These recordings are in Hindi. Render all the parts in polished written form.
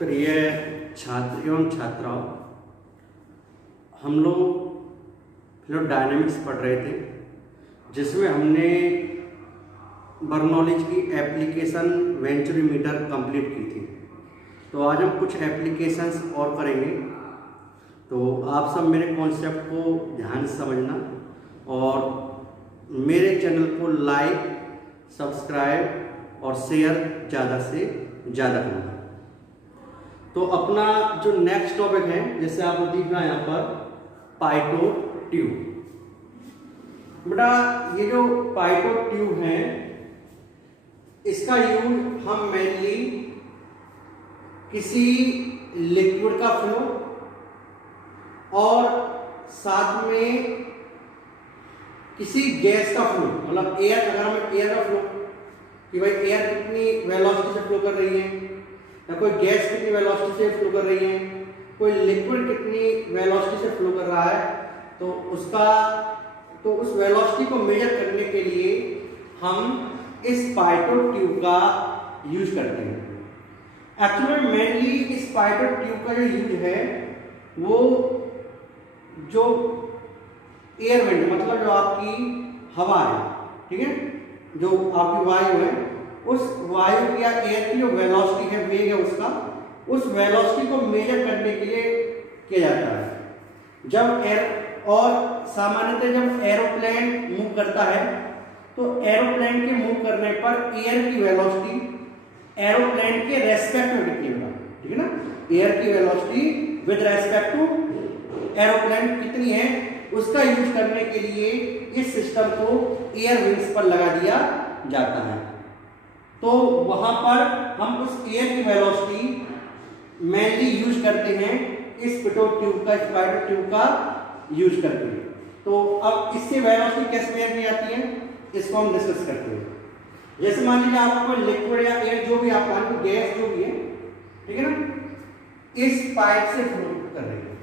प्रिय छात्र एवं छात्राओं, हम लोग फ्लूइड पढ़ रहे थे, जिसमें हमने बर्नौली की एप्लीकेशन वेंचुरीमीटर कंप्लीट की थी। तो आज हम कुछ एप्लीकेशंस और करेंगे। तो आप सब मेरे कॉन्सेप्ट को ध्यान से समझना और मेरे चैनल को लाइक, सब्सक्राइब और शेयर ज़्यादा से ज़्यादा करना। तो अपना जो नेक्स्ट टॉपिक है, जैसे आपको दिख रहा है यहाँ पर, पाइटो ट्यूब। बेटा ये जो पाइटो ट्यूब है, इसका यूज हम मेनली किसी लिक्विड का फ्लो और साथ में किसी गैस का फ्लो, मतलब एयर, अगर हमें एयर का फ्लो कि भाई एयर कितनी वेलोसिटी से फ्लो कर रही है, या कोई गैस कितनी वेलोसिटी से फ्लो कर रही है, कोई लिक्विड कितनी वेलोसिटी से फ्लो कर रहा है, तो उस वेलोसिटी को मेजर करने के लिए हम इस पाइटो ट्यूब का यूज करते हैं। एक्चुअली मेनली इस पाइटो ट्यूब का जो यूज है वो जो एयर विंड, मतलब जो आपकी हवा है, ठीक है, जो आपकी वायु है, उस वायु या एयर की जो वेलोसिटी है, वेग है उसका, उस वेलोसिटी को मेजर करने के लिए किया जाता है। जब और सामान्यतः जब एरोप्लेन मूव करता है तो एरोप्लेन के मूव करने पर एयर की वेलोसिटी एरोप्लेन के रेस्पेक्ट में कितनी होगा, ठीक है ना, एयर की velocity with respect to aeroplane कितनी है, उसका यूज करने के लिए इस सिस्टम को एयर विंग्स पर लगा दिया जाता है। तो वहां पर हम उस एयर की वेलोसिटी मेनली यूज करते हैं इस पाइटो ट्यूब का यूज करते हैं। तो अब इससे वेलोसिटी कैसे मेजर की जाती है, इसको हम डिस्कस करते हैं। जैसे मान लीजिए आपको लिक्विड या एयर जो भी आप मान लो, गैस जो भी है, ठीक है ना, इस पाइप से फ्लो कर रही है।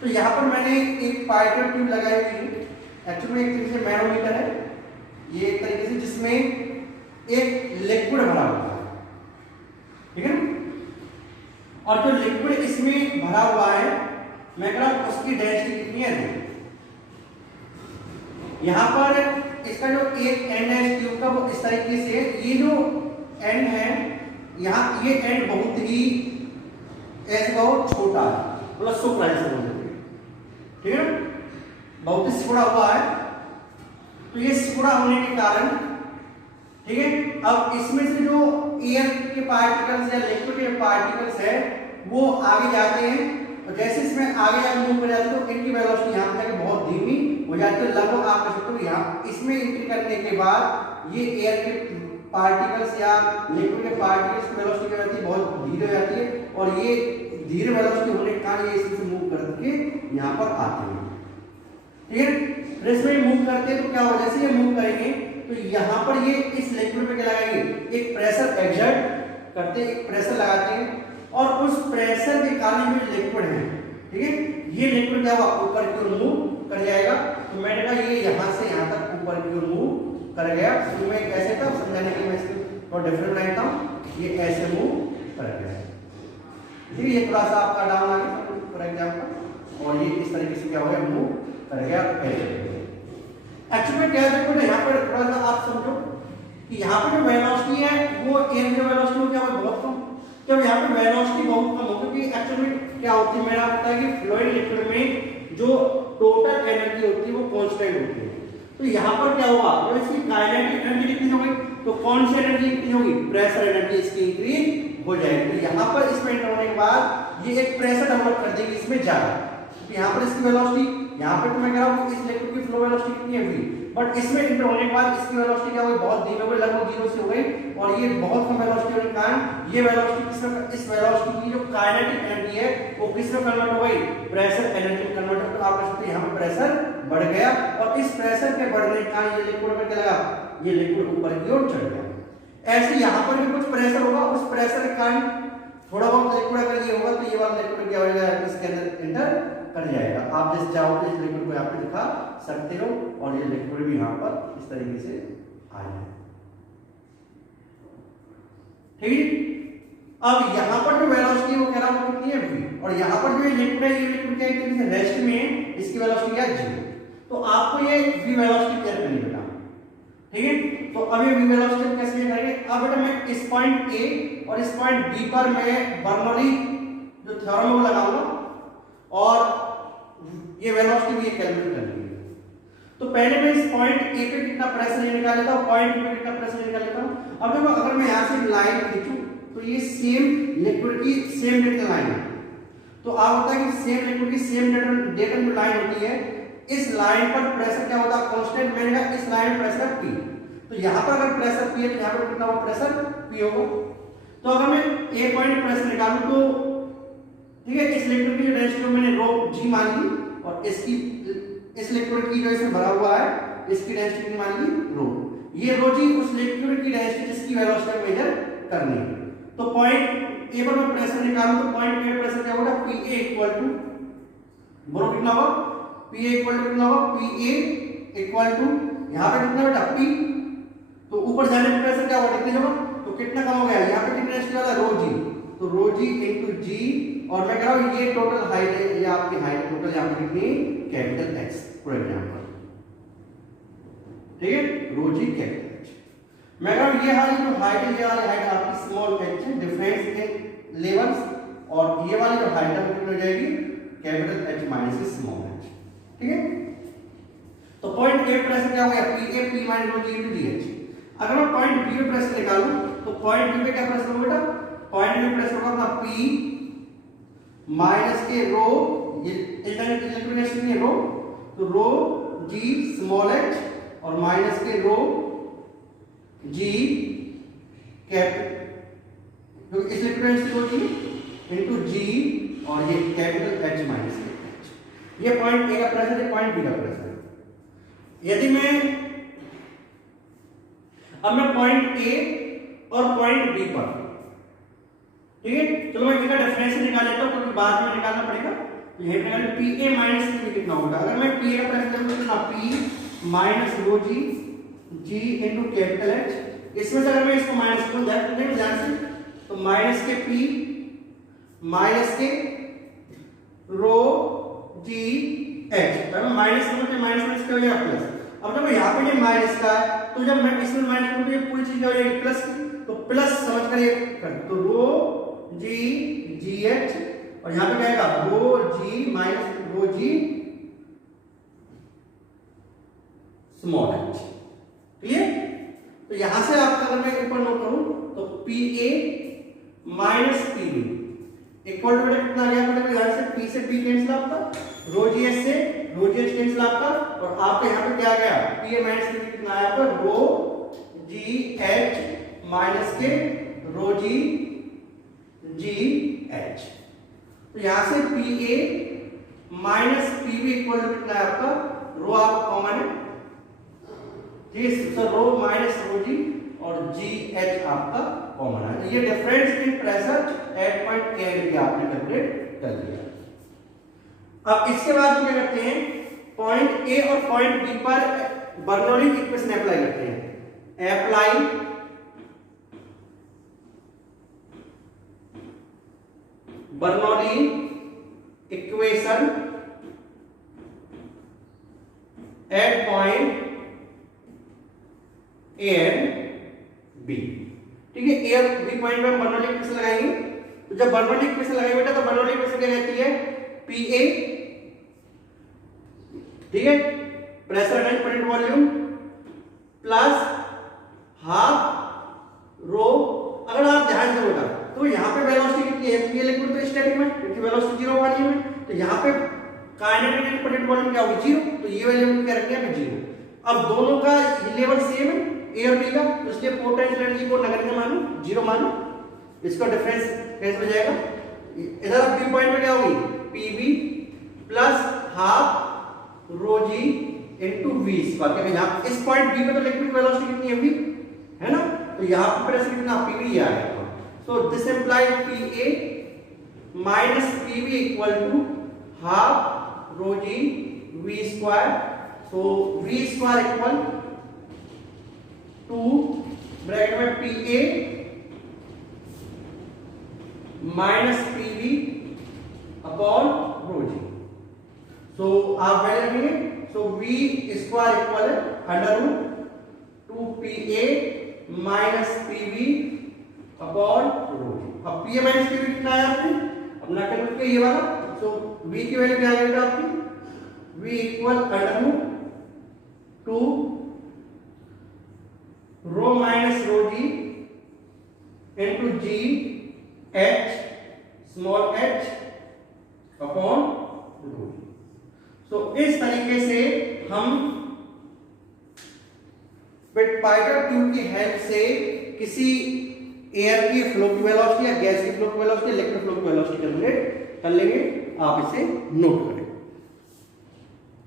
तो यहाँ पर मैंने एक पाइटो ट्यूब लगाई हुई है। एक्चुअली एक तरीके से मैनोमीटर है ये, एक तरीके से जिसमें एक लिक्विड भरा हुआ है, ठीक है ना, और जो लिक्विड इसमें भरा हुआ है, मैं कह रहा हूं उसकी डेंसिटी कितनी है। यहां पर इसका जो एक एंड है इस ट्यूब का, वो इस तरीके से, ये जो एंड है यहाँ, ये एंड बहुत ही ऐसे बहुत छोटा है, मतलब सुपराइज से बोल देते हैं, ठीक है, बहुत ही सिकुड़ा हुआ है। तो ये सिकुड़ा होने के कारण, ठीक है, अब इसमें से जो एयर के पार्टिकल्स या लिक्विड के पार्टिकल्स है वो आगे जाते हैं, और जैसे इसमें आगे मूव कर जाते हैं तो इनकी वेलोसिटी यहाँ पे जाके बहुत धीमी हो जाती है। लगभग आप कह सकते हो यहाँ इसमें एंट्री करने के बाद ये एयर के पार्टिकल्स या लिक्विड के पार्टिकल्स की वेलोसिटी क्या होती है, बहुत धीरे हो जाती है, और ये धीरे वेलोसिटी होने के कारण ये इसमें से मूव करके यहाँ पर आते हैं, ठीक है। फिर इसमें मूव करते हैं तो क्या हो, जैसे ये मूव करेंगे तो यहाँ पर ये इस लिक्विड पे क्या लगाएंगे, एक प्रेशर एक्सर्ट करते हैं, एक प्रेशर लगाते हैं, और उस प्रेशर के कारण जो लिक्विड है, ठीक है, ये लिक्विड क्या होगा, ऊपर की ओर मूव कर जाएगा। तो मैंने कहा ये यहाँ से यहाँ तक ऊपर की ओर मूव कर गया। शुरू में कैसे था समझाने के लिए मैं इसको थोड़ा डिफरेंट बनाता हूँ, ये ऐसे मूव कर गया, ठीक है, ये थोड़ा सा आपका डाउन आ गया फॉर एग्जाम्पल, और ये इस तरीके से क्या हो गया, मूव कर गया ऐसे। एक्चुअली क्या है, यहाँ पर थोड़ा सा आप समझो कि यहाँ पे जो वेलोसिटी है वो एयर की वेलोसिटी क्या है, बहुत कम। जब यहाँ पे वेलोसिटी बहुत कम हो, क्योंकि एक्चुअली क्या होती है, मैंने आपको बताया कि फ्लूइड लिक्विड में जो टोटल एनर्जी होती है वो कांस्टेंट होती है। तो यहाँ पर क्या होगा, जब इसकी काइनेटिक एनर्जी कितनी हो गई, तो कौन सी एनर्जी कितनी होगी, प्रेशर एनर्जी इसकी इंक्रीज हो जाएगी। तो यहाँ पर इसमें एंटर होने के बाद ये एक प्रेशर डेवलप कर देगी इसमें ज्यादा। तो यहाँ पर इसकी वेलोसिटी, यहाँ पर तो मैं कह रहा हूँ इस लिक्विड की फ्लो वेलोसिटी कितनी है, बट इसमें इंटर होने के बाद इसकी वेलोसिटी क्या हुई, बहुत धीमी हो गई, लगभग 0 से हो गई, और ये बहुत कम वेलोसिटी होने के कारण ये वेलोसिटी इस वेलोसिटी की जो काइनेटिक एनर्जी है वो किस में कन्वर्ट हो गई, प्रेशर एनर्जी में कन्वर्ट हो। तो आप कह सकते हैं यहाँ पर प्रेशर बढ़ गया, और इस प्रेशर के बढ़ने के कारण ये लिक्विड में क्या लगा, ये लिक्विड ऊपर की ओर चढ़ गया। ऐसे यहाँ पर भी कुछ प्रेशर होगा, उस प्रेशर के कारण थोड़ा बहुत लिक्विड अगर ये होगा तो ये वाला लिक्विड क्या हो जाएगा, इसके अंदर एंटर कर जाएगा। आप जिस चाहो तो इस लिक्विड को यहाँ पे दिखा सकते हो, और ये लिक्विड भी यहाँ पर इस तरीके से आ जाए, ठीक है। अब यहाँ पर जो वेलोसिटी वो कह रहा हूँ कितनी है v, और यहाँ पर जो लिक्विड है ये लिक्विड क्या है रेस्ट में, इसकी वेलोसिटी क्या है 0। तो आपको ये v वेलोसिटी क्लियर करनी बेटा, ठीक है। तो अब ये v वेलोसिटी कैसे क्लियर करेंगे। अब बेटा मैं इस पॉइंट a और इस पॉइंट b पर मैं बर्नौली जो थ्योरम है वो लगाऊंगा और ये वेलोसिटी भी कैलकुलेट करनी है। तो पहले मैं इस पॉइंट a पे कितना प्रेशर निकाल लेता हूँ, पॉइंट b पे कितना प्रेशर निकाल लेता हूँ। अब देखो अगर मैं यहाँ से लाइन खींचूं तो ये सेम लिक्विड की सेम डेटल लाइन है। तो आप होता है कि सेम लिक्विड की सेम डेटल जो लाइन होती है, इस लाइन पर प्रेशर क्या होता है कांस्टेंट, मैंने कहा इस लाइन में प्रेशर p। तो यहाँ पर अगर प्रेशर p है तो यहाँ पर कितना होगा प्रेशर p होगा। तो अगर मैं a पॉइंट प्रेशर निकालूं तो ठीक है, इस लिक्विड की जो डेंसिटी मैंने रो g मान ली, और इसकी इस लिक्विड की जो इसमें भरा हुआ है इसकी डेंसिटी मान ली रो। ये रो जी उस लिक्विड की डेंसिटी जिसकी वेलोसिटी मेजर करनी है। तो पॉइंट ए पर मैं प्रेशर निकालूं तो पॉइंट ए प्रेशर क्या होगा Pa इक्वल टू, बोलो कितना होगा Pa इक्वल टू कितना होगा Pa इक्वल टू यहां पे कितना बेटा P, तो ऊपर जाने पर प्रेशर क्या होगा कितने होगा, तो कितना कम हो गया यहां पे कितनी डेंसिटी वाला रो जी, तो रो जी इनटू जी, और मैं कह रहा हूं ये टोटल हाइट है, ये आपकी हाइट टोटल यहां पे कितनी कैपिटल X फॉर एग्जांपल, ठीक है रो जी कैपिटल H। मैं कह रहा हूं ये वाली जो हाइट है ये वाली हाइट आपकी स्मॉल h है, डिफरेंस इन लेवल्स, और ये वाली जो हाइट है वो कितनी हो जाएगी capital H minus small h, ठीक है। तो पॉइंट ए प्रेशर क्या हो गया Pa P minus rho g into dH। अगर मैं पॉइंट बी पे प्रेशर निकालूं तो पॉइंट बी पे क्या प्रेशर होगा बेटा, पॉइंट बी पे प्रेशर होगा अपना P माइनस के रो, ये इलेक्ट्रिक रो, तो रो जी स्मॉल h और माइनस के रो जी कैपिटल, तो इस लिक्विड रो जी इनटू जी और ये कैपिटल H माइनस के H। ये पॉइंट ए का प्रेशर है, पॉइंट बी का प्रेशर। यदि मैं अब मैं पॉइंट ए और पॉइंट बी पर, ठीक है चलो मैं इनका डिफरेंस निकाल लेता हूं क्योंकि बाद में निकालना पड़ेगा। तो यही निकाल Pa माइनस P कितना होगा, अगर मैं Pa का प्रेशर करूं तो P माइनस रो जी जी इनटू कैपिटल H, इसमें से अगर मैं इसको माइनस करूं ध्यान से, तो माइनस के P माइनस के रो जी H, अगर माइनस करूं तो माइनस माइनस क्या हो जाएगा प्लस। अब देखो यहाँ पे ये माइनस का है तो जब मैं इसमें माइनस करूं तो ये पूरी चीज क्या हो जाएगी प्लस, तो प्लस समझ कर ये कर, तो रो जी जी एच, और यहाँ पे क्या आएगा रो जी माइनस रो जी स्मॉल h, क्लियर। तो यहां से आप अगर मैं ऊपर नोट करूं तो Pa minus Pb equal to कितना आ गया बेटा, यहां से P से P कैंसिल आपका, रो जी एच से रो जी एच कैंसिल आपका, और आपके यहां पे क्या आ गया Pa माइनस Pb कितना आया आपका रो जी एच माइनस के रो जी जी एच। तो यहां से Pa minus Pb equal to कितना है आपका, रो आपका कॉमन है, ठीक है, सर रो माइनस रो जी और जी एच आपका कॉमन है। तो ये difference in pressure at point ए भी आपने कैलकुलेट कर लिया। अब इसके बाद हम क्या करते हैं, पॉइंट ए और पॉइंट बी पर बर्नौली इक्वेशन अप्लाई करते हैं। Apply Bernoulli equation at point A and B, ठीक है। ए और बी पॉइंट पे हम बर्नौली इक्वेशन लगाएंगे। तो जब बर्नौली इक्वेशन लगाएंगे बेटा तो बर्नौली इक्वेशन क्या कहती है Pa, ठीक है, pressure times percent volume plus half rho. अगर आप ध्यान से बेटा तो यहाँ पे वेलोसिटी कितनी है, ये लिक्विड तो स्टैटिक में क्योंकि वेलोसिटी 0 वाली है, तो यहाँ पे काइनेटिक एनर्जी परसेंट वॉल्यूम क्या होगी 0, तो ये वैल्यू क्या रखते हैं 0। अब दोनों का लेवल सेम है ए और बी का, तो इसलिए पोटेंशियल एनर्जी को नगण्य मानो 0 मानो, इसका डिफरेंस कैसे हो जाएगा, इधर अब बी पॉइंट पे क्या होगी Pb plus half rho g into v square, क्योंकि यहां इस पॉइंट बी पे तो लिक्विड वेलोसिटी कितनी है v है ना, तो यहां पे प्रेशर कितना Pb आ गया। So this implies Pa minus Pb equal to half rho g v square. So v square equal to bracket में Pa minus PV upon rho g. So आप वैल्यू रखेंगे, so v square equal under root 2pa minus PV upon rho g. अब पीए माइनस पीवी कितना है आपने अपना कैलकुलेट किया ये वाला, सो वी की वैल्यू क्या आ जाएगा आपकी, v equal under root 2 rho minus rho g into g h small h upon rho g. So इस तरीके से हम पाइटर ट्यूब की हेल्प से किसी एयर की फ्लो की वेलोसिटी या गैस की फ्लो की वेलोसिटी, इलेक्ट्रिक फ्लो की वेलोसिटी कैलकुलेट कर लेंगे। आप इसे नोट करें।